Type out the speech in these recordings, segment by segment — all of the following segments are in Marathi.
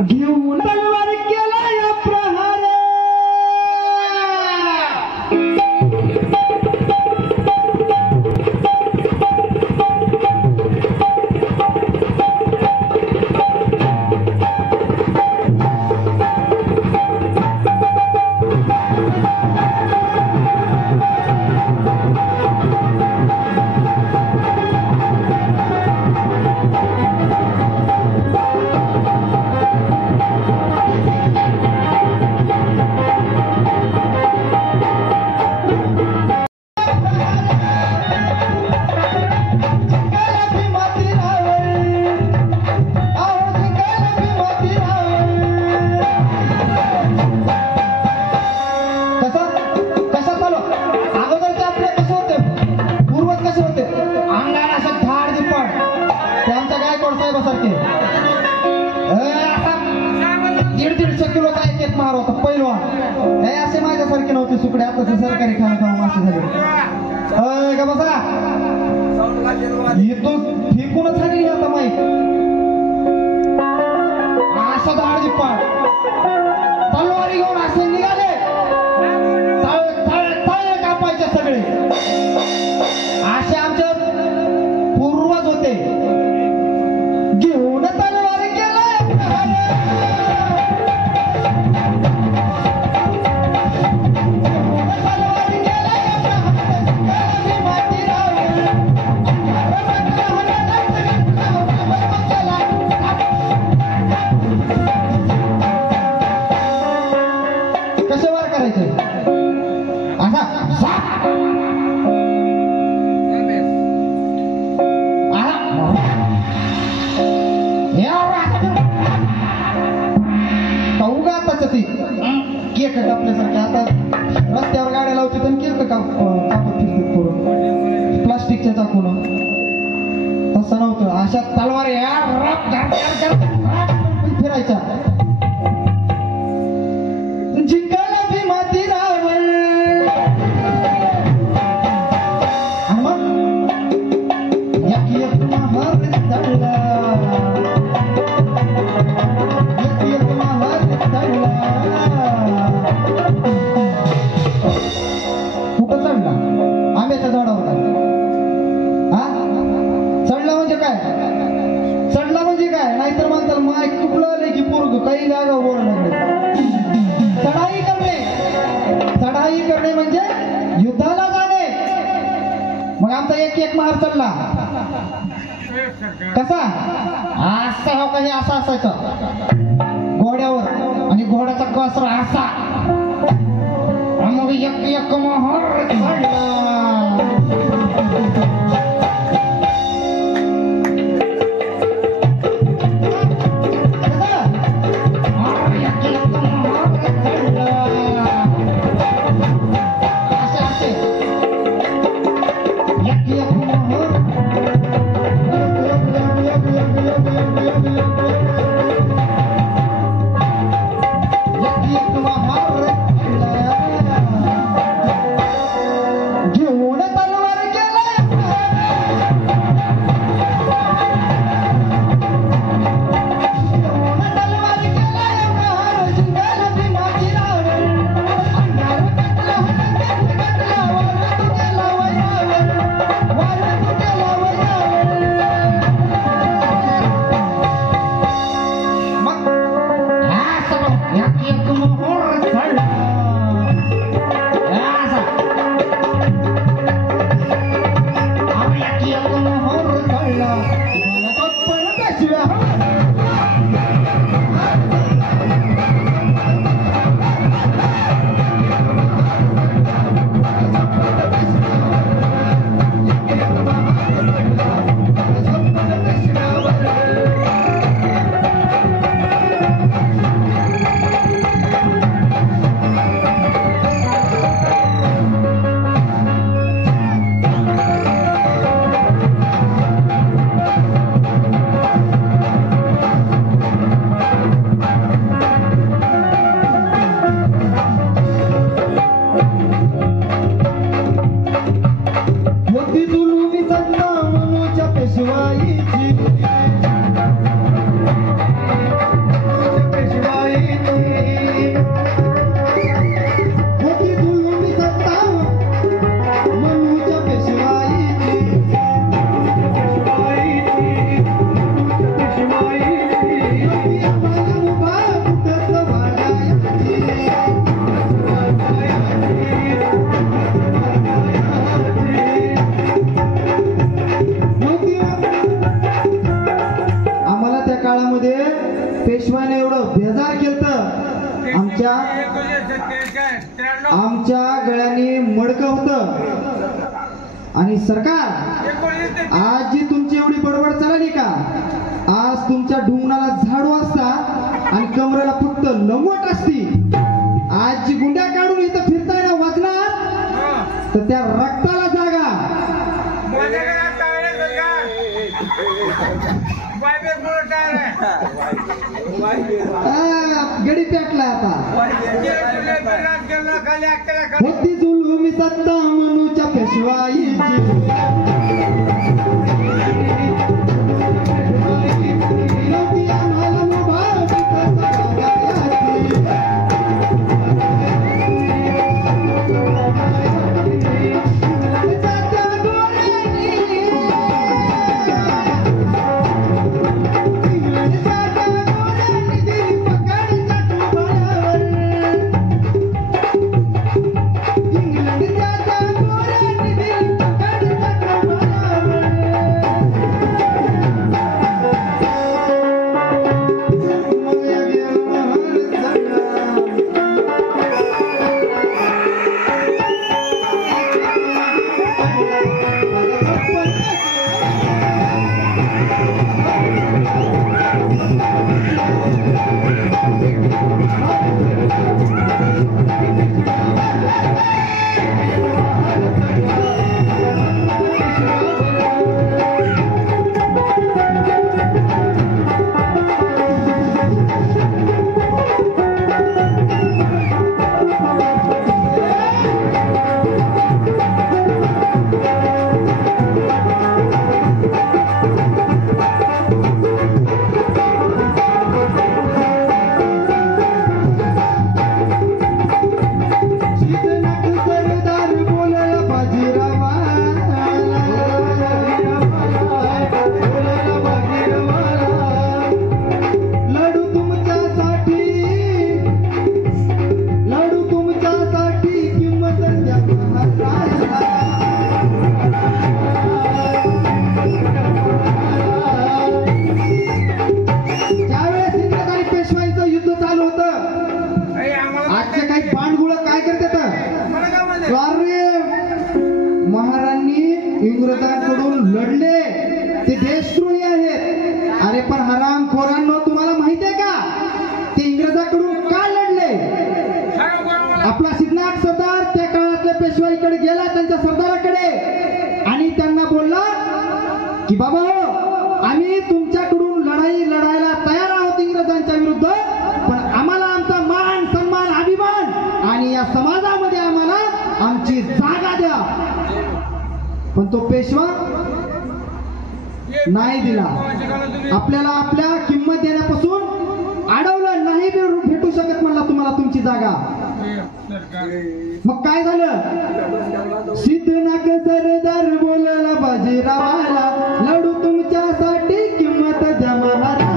घेऊन तलवार केला या प्रहार असे माझ्यासारखे नव्हते सुकडे आता सरकारी खाना खाऊन मासे झाले का बसा इथून फेकूनच झाली आता माहीत असा दाढी पाड तलवारी घेऊन असे निघाले तळ कापायचे सगळे असे आमचे पूर्वज होते घेऊन तलवारी केला केक कापल्यासारखे आता रस्त्यावर गाड्या लावते तर केक कापत फिरतात प्लास्टिकच्या चाकून तसं नव्हतं अशा तलवारी फिरायच्या जिंकायला भी माती रावण कुठं चढला आंब्याच्या झाडावर हा चढला म्हणजे काय चढला म्हणजे काय नाहीतर म्हणतात माय कुठलं आले की पोरग काही जागा बोल लागले चढाई करणे म्हणजे युद्धाला जाणे मग आमचा एक महार चढला कसा असा हो काही असा असायचा घोड्यावर आणि घोड्याचा कसरा असा मग एक महार चढला एवढं बेजार केलं आमच्या गळ्याने मडकं होतं आणि सरकार आज जी तुमची एवढी बडबड चालली का आज तुमच्या ढुंगणाला झाडू असता आणि कमरेला फक्त लंगोट असती आज जी गुंड्या काढून इथं फिरताय ना वाजणार तर त्या रक्ताला जागा गडी पेटला आता होती जुलुमी सत्ता मनूच्या पेशवाईची इंग्रजांकडून लढले ते देशद्रोही आहेत अरे पण हरामखोरांनो तुम्हाला माहिती आहे का ते इंग्रजांकडून का लढले आपला सिद्धनाथ सरदार त्या काळातल्या पेशवाईकडे गेला त्यांच्या सरदाराकडे आणि त्यांना बोलला की बाबा हो आम्ही तुमच्याकडून लढायला तयार आहोत इंग्रजांच्या विरुद्ध पण आम्हाला आमचा मान सन्मान अभिमान आणि या समाजामध्ये आम्हाला आमची जागा द्या पण तो पेशवा नाही दिला आपल्याला आपल्या किंमत देण्यापासून अडवलं नाही भेटू शकत म्हणला तुम्हाला तुमची जागा मग काय झालं सिद्धनाथ सरदार बोलला बाजीरावाला लढू तुमच्यासाठी किंमत द्या महाराज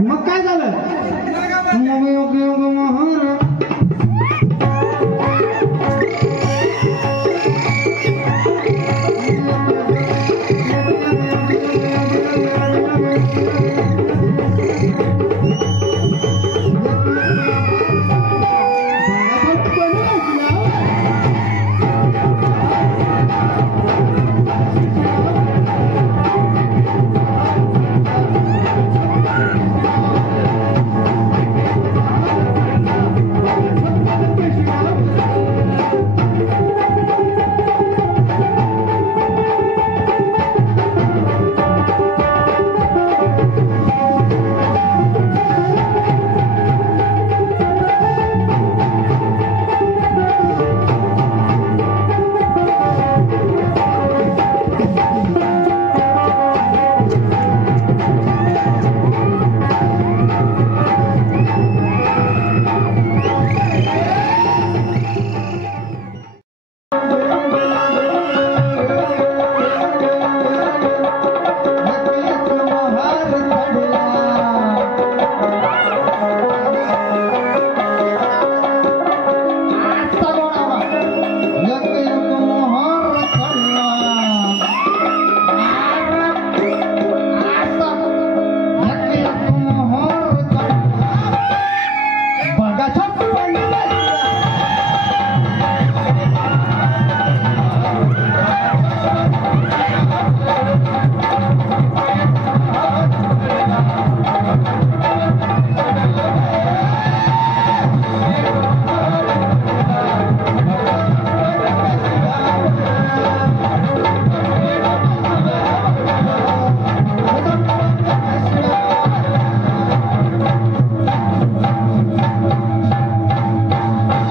मग काय झालं